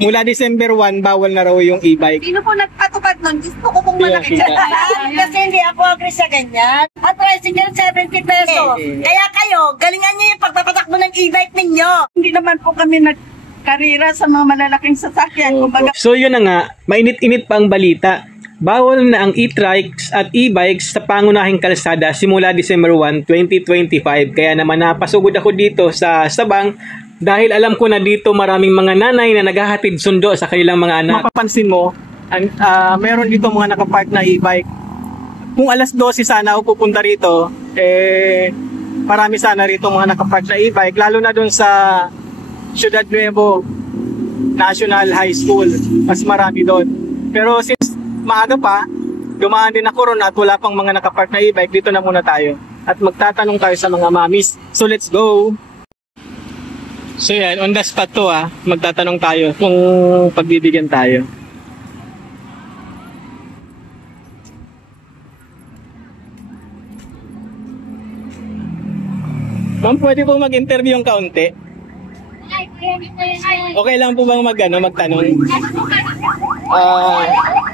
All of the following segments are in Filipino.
Mula December 1, bawal na raw yung e-bike. Sino po nagpatupad nun? Gusto ko pong malaki. Kasi hindi ako agree sa ganyan. Ang tricycle, 70 pesos. Kaya kayo, galingan nyo yung pagpapatakbo ng e-bike ninyo. Hindi naman po kami nagkarira sa mga malalaking sasakyan. Kumbaga, So yun na nga, mainit-init pa ang balita. Bawal na ang e-trikes at e-bikes sa pangunahing kalsada simula December 1, 2025. Kaya naman napasugod ako dito sa Sabang dahil alam ko na dito maraming mga nanay na naghahatid sundo sa kanilang mga anak. Mapapansin mo, meron dito mga nakapark na e-bike. Kung alas 12 sana ako pupunta rito, marami sana rito mga nakapark na e-bike, lalo na doon sa Ciudad Nuevo National High School. Mas marami doon. Pero since maaga pa, dumaan din ako ron at wala pang mga nakapark na e-bike, dito na muna tayo. At magtatanong tayo sa mga mamis. So let's go! So yan, on the spot to magtatanong tayo kung pagbibigyan tayo. Ma'am, pwede po mag-interview yung kaunti? Okay lang po bang magtanong?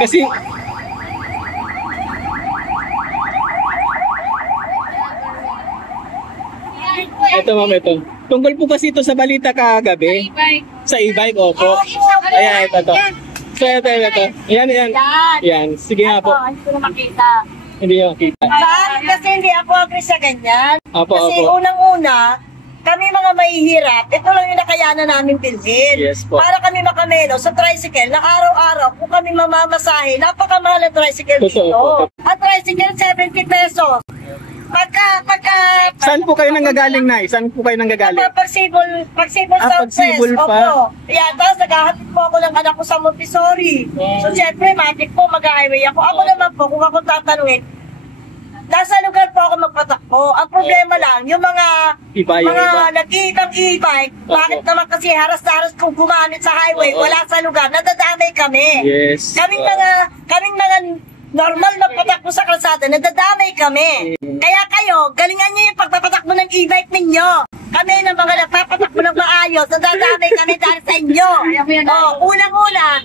Kasi ito ma'am, ito. Tungkol po kasi ito sa balita kagabi. Sa e-bike, opo. Ayan, ito. So, ito. Yan. Sige nga po. Hindi ko na makita. Hindi nyo makita. Kasi hindi ako agree sa ganyan. Opo. Kasi unang-una, kami mga mahihirap, ito lang yung nakayanan namin bilhin. Yes po. Para kami makamelo sa tricycle na araw-araw, kung kami mamamasahe, napakamahal ang tricycle dito. Totoo. Ang tricycle, 70 pesos. Saan po kayo nanggagaling, Nay? Saan po kayo nanggagaling? Pagsibol Southwest. Pagsibol pa. Opo. Yan, tapos naghahatid po ako ng anak ko sa Montessori. So, syempre, matik po, mag-highway ako. Ako naman po, kung ako tatanungin, nasa lugar po ako magpatakbo. Ang problema lang, yung mga nag-iibang e-bike, bakit naman kasi haras-haras kung gumamit sa highway, wala sa lugar, nadadamay kami. Yes. Kaming mga normal magpatakbo sa kalsada, nadadamay kami. Kaya kayo, galingan nyo yung pagpapatakbo ng e-bike ninyo. Kami ng mga nagpapatakbo ng maayos, nadadamay kami dahil sa inyo. Unang-una,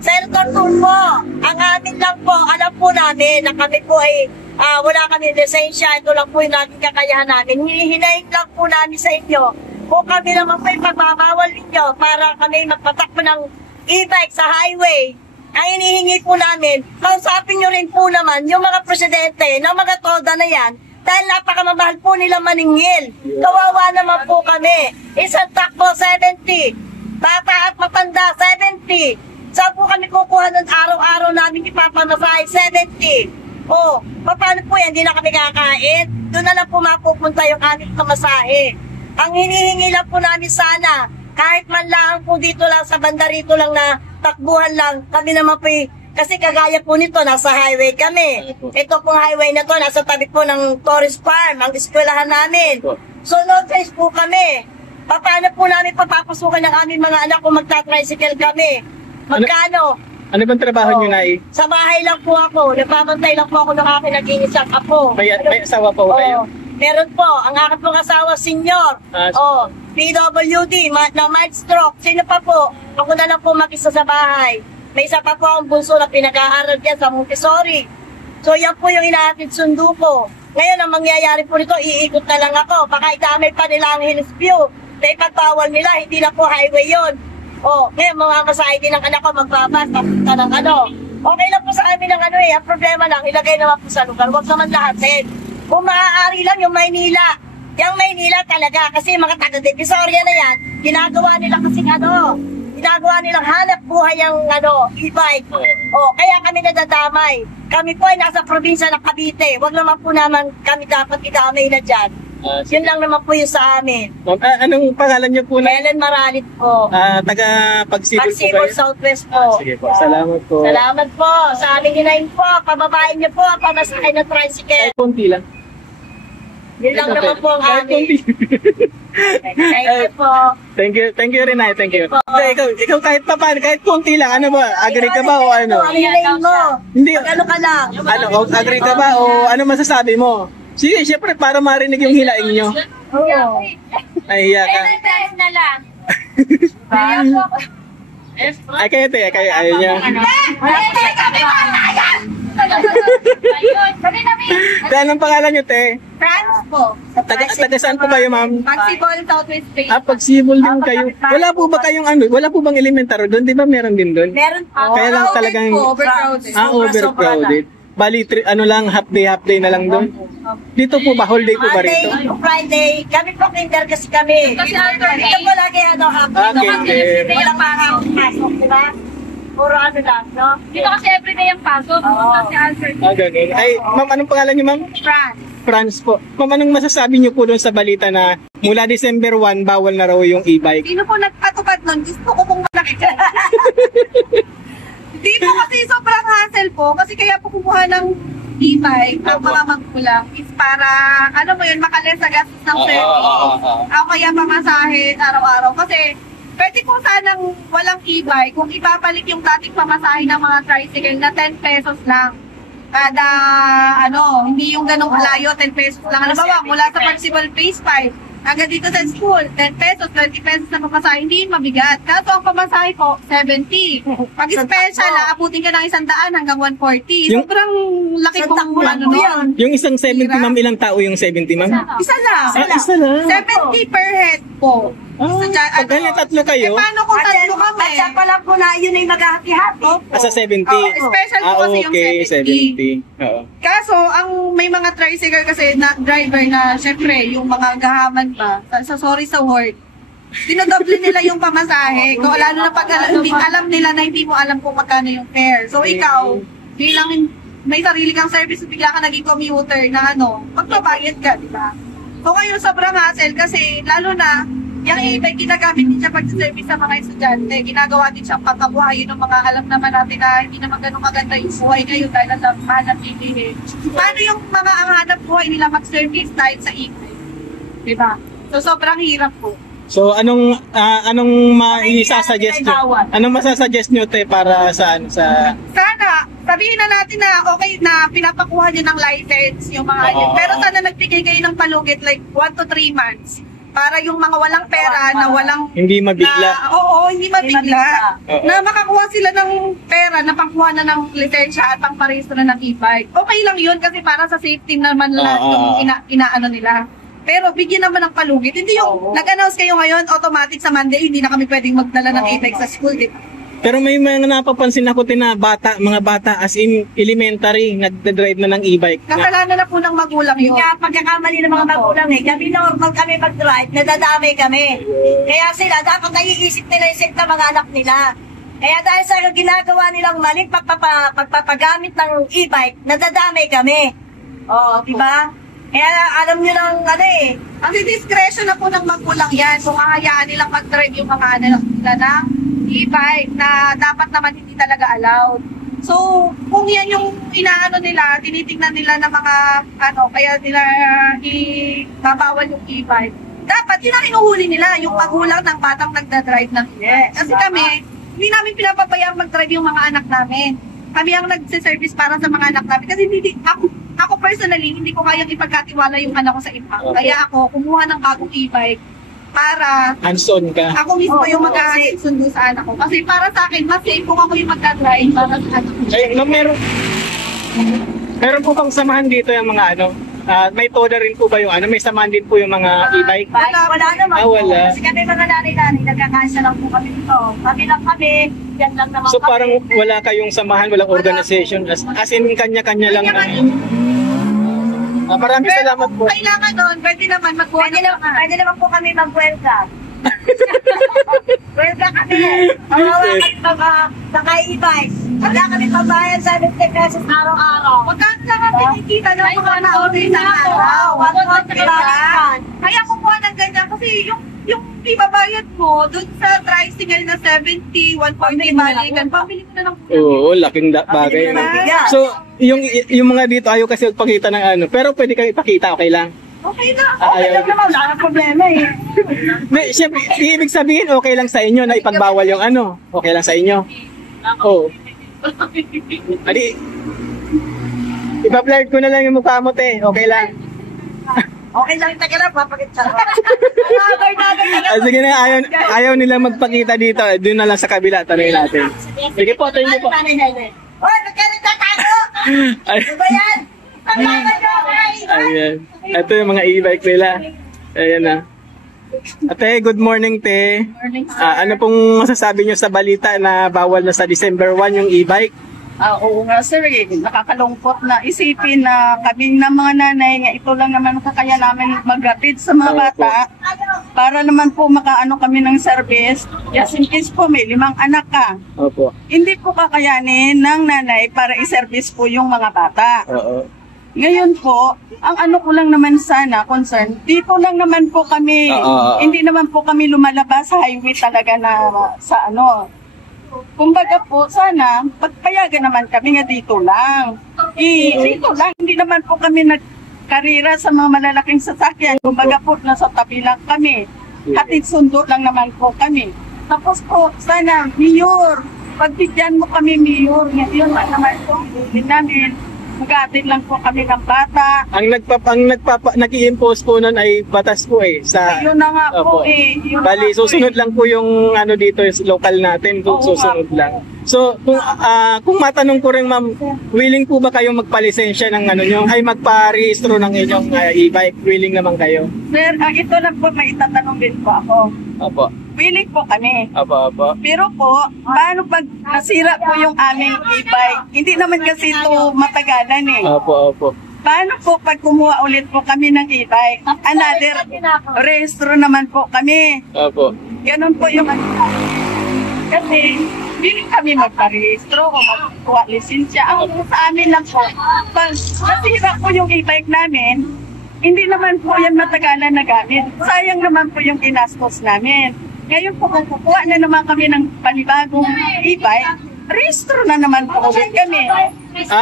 Senator Tulfo, ang amin lang po, alam po namin na kami po ay wala kami lisensya, ito lang po yung naging kakayahan namin. Hihinayin lang po namin sa inyo. Kung kami naman po yung pagmamawal ninyo para kami magpatakbo ng e-bike sa highway, ang inihingi po namin, kausapin nyo rin po naman yung mga presidente ng mga toda na yan dahil napakamamahal po nila maningil. Kawawa naman po kami. Isang takbo, 70. Bata at matanda, 70. Saan po kami kukuha ng araw-araw namin ipapamasahe? 70. Paano po yan? Hindi na kami kakain. Doon na lang po mapupunta yung aming pamasahe. Ang hinihingi lang po namin sana, kahit man lang po dito lang sa banda rito lang na takbuhan lang, kami naman po kasi kagaya po nito, nasa highway kami. Ito pong highway na to, nasa tabi po ng Torres Farm, ang eskwelahan namin. So no choice po kami. Paano po namin papapasukan ng aming mga anak kung magta-tricycle kami? Magkano? Ano bang trabaho nyo, Nay? Sa bahay lang po ako. Nagbabantay lang po ako ng aking nag-iisang apo. May asawa po kayo? Meron po. Ang aking pong asawa, senior. PWD, na mild stroke. Sino pa po? Ako na lang po makisa sa bahay. May isa pa po akong bunso na pinag-aaral dyan sa Montessori. So yan po yung inahatid sundo ko. Ngayon, ang mangyayari po nito, iikot na lang ako. Baka idamay pa nila ang Hills View. Na ipagbawal nila, hindi na po highway yun. Ngayon, mamamasahe din ng anak ko, magbabas, papunta ng Okay lang po sa amin ng Ang problema lang, ilagay naman po sa lugar. Huwag naman lahatin. Kung maaari lang yung Maynila. Yung Maynila talaga, kasi mga taga-Divisoria na yan, ginagawa nila kasi ginagawa nilang hanap buhay ang e-bike. Kaya kami nadadamay. Kami po ay nasa probinsya ng Cavite. Huwag naman po naman kami dapat idamay na dyan. Yun lang naman po yung sa amin. Anong pangalan niyo po? Helen Maralit po. Taga Pagsibol po kayo? Southwest po. Sige po, salamat po. Salamat po. Sa aming hinayin po, pababain niyo po ang pamasakay ng tricycle. Konti lang. Yun lang naman po ang amin. Thank you po. Thank you rin, Nay. Thank you. Ikaw kahit pa paano, kahit konti lang, ano ba? Agree ka ba o ano? Ang hinayin mo. Hindi. Ano ka lang? Agree ka ba o ano masasabi mo? Sige, syempre, para marinig yung hilaing nyo. Oo. Nahiya ka. na lang. Ay, kayo, te. Kayo, ayaw niya. Hindi kami mamayan! Te, anong pangalan niyo, te? France po. Taga saan po kayo, ma'am? Pagsibol, Southwest Spain. Pagsibol din kayo. Wala po ba kayong ano? Wala po bang elementary doon? Di ba meron din doon? Meron po. Kaya lang talagang Overcrowded. overcrowded. Bali, ano lang, half day na lang doon. Dito po ba? Whole day po ba Monday, rito? Friday, kami po kinder kasi kami. Dito po lagi half Okay. Walang pasok, di ba? Puro ano lang, no? Dito kasi everyday ang pasok. Kasi answer. Ganun. Ay, ma'am, anong pangalan niyo, ma'am? France. France po. Ma'am, anong masasabi niyo po doon sa balita na mula December 1, bawal na raw yung e-bike? Sino po nagpatupad nun? Gusto ko pong makita. Hindi po kasi sobrang hassle po. Kasi kaya po kumuha ng e-bike ng mga magulang is para, ano mo yun, makalis sa gastos ng service. Ako kaya pamasahe araw-araw. Kasi pwede po sanang walang e-bike kung ibabalik yung dating pamasahe ng mga tricycle na 10 pesos lang. Kada, hindi yung ganong layo, 10 pesos lang. Halimbawa, mula sa Pagsibol Phase 5, agad dito sa school, 10 pesos, 20 pesos na pamasahe, hindi yun mabigat. Kaso ang pamasahe po, 70. Pag special, aabutin ka ng 100 hanggang 140. Yung- Sobrang laki Isang pong takbuhan po yan. Yung isang 70, ma'am, ilang tao yung 70, ma'am? Isa lang. Isa lang. 70 per head po. Pag ganyan, tatlo kayo? Paano kung tatlo kami? At siya pa lang po na yun ay maghahati-hati. Sa 70? Special po kasi yung okay, 70. 70. Oo. Kaso, ang may mga tricycle kasi na driver na, syempre, yung mga gahaman ba, sorry sa word, dinodoble nila yung pamasahe. Kung lalo na pag alam nila na hindi mo alam kung magkano yung fare. So, ikaw, bilang may sarili kang service, bigla ka naging commuter na magbabayad ka, di ba? So, ngayon, sobrang hassle kasi, lalo na, yung e-bike ginagamit din siya pag-service sa mga estudyante. Ginagawa din siyang pangkabuhayin ng mga alam naman natin na hindi naman ganun maganda yung buhay ngayon dahil ang mahal ng bilihin. Paano yung mga ang hanap buhay nila mag-service dahil sa e-bike? Diba? So, sobrang hirap po. So, anong maisasuggest nyo? Anong masasuggest nyo, te, para sa Sana, sabihin na natin na okay na pinapakuha niyo ng license yung mga yun. Pero sana nagbigay kayo ng palugit like 1 to 3 months. Para yung mga walang pera na walang hindi mabigla? hindi mabigla. Oo. Na makakuha sila ng pera na pangkuha na ng lisensya at pangparehistro na ng e-bike. Okay lang yun kasi para sa safety naman lahat yung inaano nila. Pero bigyan naman ng palugit. Hindi yung nag-announce kayo ngayon, automatic sa Monday, hindi na kami pwedeng magdala ng e-bike sa school. Diba? Pero may mga napapansin ako na mga bata as in elementary, nagda-drive na ng e-bike. Kasalanan na po ng magulang yun. Kaya pagkakamali ng mga magulang kami normal kami mag-drive, nadadamay kami. Kaya sila, dapat naiisip nila yung ng mga anak nila. Kaya dahil sa ginagawa nilang maling pagpapagamit ng e-bike, nadadamay kami. Diba? Kaya alam nyo ng Ang discretion na po ng magulang yan kung hahayaan nilang mag-drive yung mga anak nila ng e-bike na dapat naman hindi talaga allowed. So, kung yan yung inaano nila, tinitingnan nila ng mga kaya nila ibabawal yung e-bike. Dapat yun ang inuhuli nila, yung magulang ng batang nagda-drive ng e-bike. Kasi kami, hindi namin pinapabayang mag-drive yung mga anak namin. Kami ang nagsiservice para sa mga anak namin. Kasi ako personally, hindi ko kayang ipagkatiwala yung anak ko sa iba. Kaya ako, kumuha ng bagong e-bike para hands-on ka. ako mismo yung mag-aahit sundo sa anak ko. Kasi para sa akin, mas safe kung ako yung magdadrive para sa anak ko. Ay, no, meron po bang samahan dito yung mga may toda rin po ba yung may samahan din po yung mga e-bike? wala naman wala. Kasi kami mga nanay-nanay, nagkakasya lang po kami dito. Kami lang kami, yan lang naman So kami. parang wala kayong samahan, walang organization, as in kanya-kanya lang. Maraming salamat po. Kailangan nun, pwede naman magkuha Pwede naman po kami mag-welcome. Welcome kami. Mawawa kami naka-e-bike. Wala kami pambayad sa 50 pesos araw-araw. Magkano lang ang kinikita ng mga nauli sa araw? 1.5 lang. Kaya kumuha ng ganyan kasi yung ibabayad mo dun sa tricycle na 70, 140 balikan, pambili mo na ng Oo, laking bagay. Mabigat. So, yung mga dito ayaw kasi magpakita ng pero pwede kang ipakita, okay lang? okay na. Okay lang naman, wala nang problema Hindi, syempre, ibig sabihin okay lang sa inyo na ipagbawal yung okay lang sa inyo? Oo. Adi, ipa-blurred ko na lang yung mukha mo, te. Okay lang. Okay lang, taga lang, papakita. Sige na, ayaw nila magpakita dito. Doon na lang sa kabila, tanongin natin. Sige po, tayo niyo po. Hoy, magkano tatago? Ay, Ano ba yan? Pagkano nyo, guys? ayan. Ito yung mga e-bike nila. Ayan na. Ate, good morning, te. Ano pong masasabi nyo sa balita na bawal na sa December 1 yung e-bike? Oo nga sir, nakakalungkot na isipin na kaming na mga nanay nga ito lang naman kakaya namin maghatid sa mga bata para naman po makaano kami ng service. Just in case po may 5 anak ka. Opo. Hindi po kakayanin ng nanay para i-service po yung mga bata. Oo. Ngayon po, ang ano ko lang naman sana, concern, dito lang naman po kami, hindi naman po kami lumalabas sa highway talaga na sa ano. Kumbaga po, sana, pagpayagan naman kami nga dito lang. Dito lang, hindi naman po kami nagkarira sa mga malalaking sasakyan. Kumbaga po, nasa tabi lang kami. Hatid sundo lang naman po kami. Tapos po, sana, Mayor, pagbigyan mo kami, Mayor, ngayon naman po, hindi namin. Mag-aatid lang po kami ng bata. Ang nag-i-impose po nun ay batas po sa... Yun na nga po Opo. Yun Bali, susunod lang po yung ano dito, yung local natin, kung susunod lang. So, kung matanong ko rin ma'am, willing po ba kayong magpalisensya ng ano nyo, ay magpa-rehistro ng inyong e-bike? Willing naman kayo? Sir, ito lang po, may itatanong din po ako. Opo. Willing po kami. Opo. Pero po, paano pag nasira po yung aming e-bike? Hindi naman kasi ito matagalan eh. Opo. Paano po pag kumuha ulit po kami ng e-bike? Another rehistro naman po kami. Opo. Ganun po yung ano. Kasi, willing kami magparehistro o magkuha lisensya. Ang sa amin lang po, pag nasira po yung e-bike namin, hindi naman po yan matagalan na gamit. Sayang naman po yung ginastos namin. Ngayon po, kung kukuha na naman kami ng panibagong e-bike, rehistro na naman po ulit kami.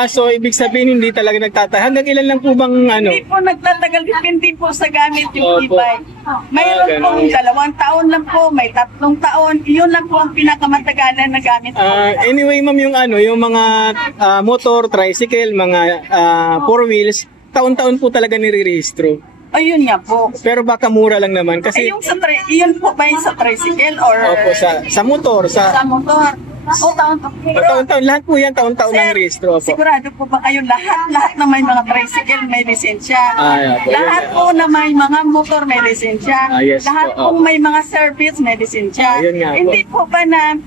So ibig sabihin hindi talaga nagtatagal. Hanggang ilan lang po bang ano? Hindi po nagtatagal, depende po sa gamit yung Opo. e-bike. Mayroon pong 2 taon lang po, may 3 taon. Iyon lang po ang pinakamatagalan na gamit po. Anyway ma'am, yung ano, yung mga motor, tricycle, mga 4 wheels, taon-taon po talaga nire-rehistro. Ayun nga po. Pero baka mura lang naman kasi Yung iyon po ba yung sa tricycle or opo, sa motor, sa motor? O taon-taon. taon-taon, lahat po yan, taon-taon ang rehistro po. Sigurado po ba kayo lahat na may mga tricycle may lisensya? Opo, Lahat po na may mga motor may lisensya. Yes Lahat po, po may mga service may lisensya. Ayun nga po. Hindi po ba na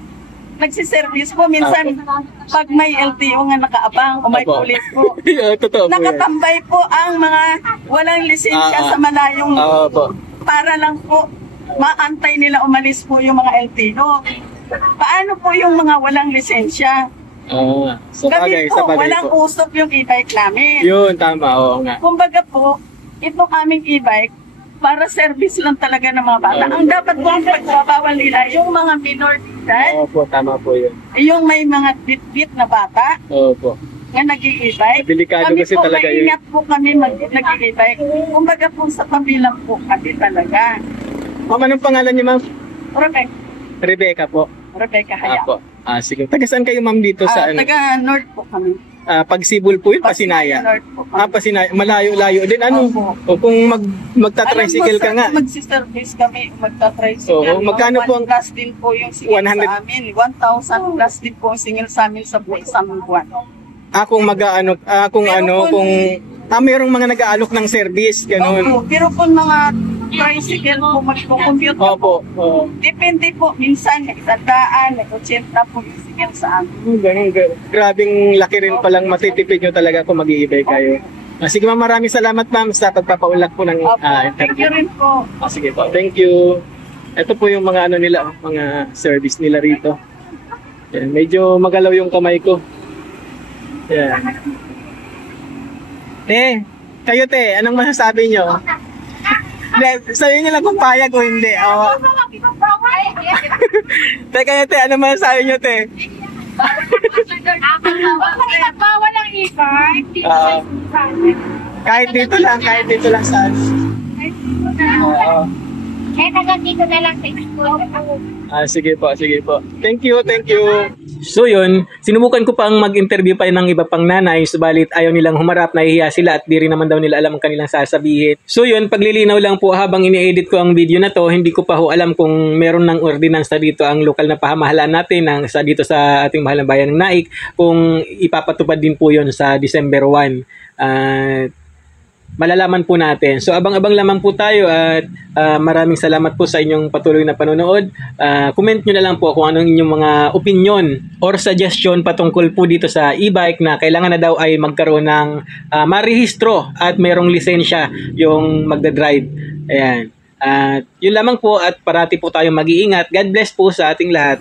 nagsiservice po minsan pag may LTO nga nakaabang o may Opo. pulis po. Totoo po yan. Nakatambay po ang mga walang lisensya sa malayong Opo. para lang po maantay nila umalis po yung mga LTO. Paano po yung mga walang lisensya? Sa bagay, Kami po, sa bagay walang po. usok yung e-bike namin. Yun, tama, oo nga. Kumbaga po, itong aming e-bike, para service lang talaga ng mga bata. Ang dapat po ang pagbabawal nila, yung mga minor de edad, Opo, tama po yun. yung may mga bit-bit na bata, Opo. na nag-i-e-bike. Delikado Kami kasi po, talaga yun. maingat po kami nag-i-e-bike. Kumbaga po sa pamilya po kami talaga. Ma'am, anong pangalan niyo, ma'am? Rebecca po. Rebecca Haya. Opo. Sige. Taga saan kayo, ma'am, dito sa ano? Taga North po kami. Pagsibol po yun, Pasinaya. North po kami. Pasinaya. Malayo-layo din. Ano? Opo. O kung magta-tricycle ka nga. Magsi-service kami, magta-tricycle. Oo, magkano po ang- 1 plus din po yung singil 100? sa amin. 1,000 plus din po yung singil sa amin sa isang buwan. Kung mag-ano, mayroong mga nag-aalok ng service, ganun. Opo, pero kung mga tricycle po, magpo-commute Opo. Oo. depende po, minsan may 100, may 80 po yung singil sa amin. Ganun, grabing laki rin palang matitipid nyo talaga kung mag-i-ebay kayo. Sige ma'am, maraming salamat ma'am sa pagpapaunlak po ng Opo, thank interview. you rin po. Sige po, thank you. Ito po yung mga ano nila, mga service nila rito. Yan, medyo magalaw yung kamay ko. Yan. Kayo anong masasabi nyo? Sabihin nyo lang kung payag o hindi. Kayo anong masasabi nyo Bawal ang e-bike. kahit dito lang sa Eh, taga dito na lang sa school. Sige po, sige po. Thank you, thank you. So yun, sinubukan ko pang mag-interview pa ng iba pang nanay, subalit ayaw nilang humarap, nahihiya sila at di rin naman daw nila alam ang kanilang sasabihin. So yun, paglilinaw lang po habang ini-edit ko ang video na to, hindi ko pa ho alam kung meron ng ordinansa dito ang lokal na pamahalaan natin dito sa ating mahal na bayan ng Naik, kung ipapatupad din po yun sa December 1. Malalaman po natin. So abang-abang lamang po tayo at maraming salamat po sa inyong patuloy na panonood. Comment nyo na lang po kung anong inyong mga opinion or suggestion patungkol po dito sa e-bike na kailangan na daw ay magkaroon ng marehistro at merong lisensya yung magdadrive. Ayan. Yun lamang po at parati po tayong mag-iingat. God bless po sa ating lahat.